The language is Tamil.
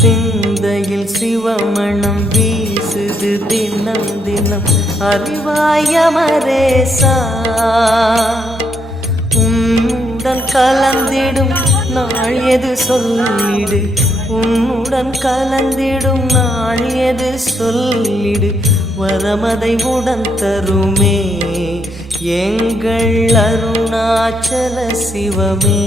சிந்தையில் சிவமணம் வீசுது தினம் தினம் அறிவாய மரேசா உன்னுடன் கலந்திடும் நாள் எது சொல்லிடு உன்னுடன் கலந்திடும் நாள் எது சொல்லிடு வரமதை உடன் தருமே எங்கள் அருணாச்சல சிவமே.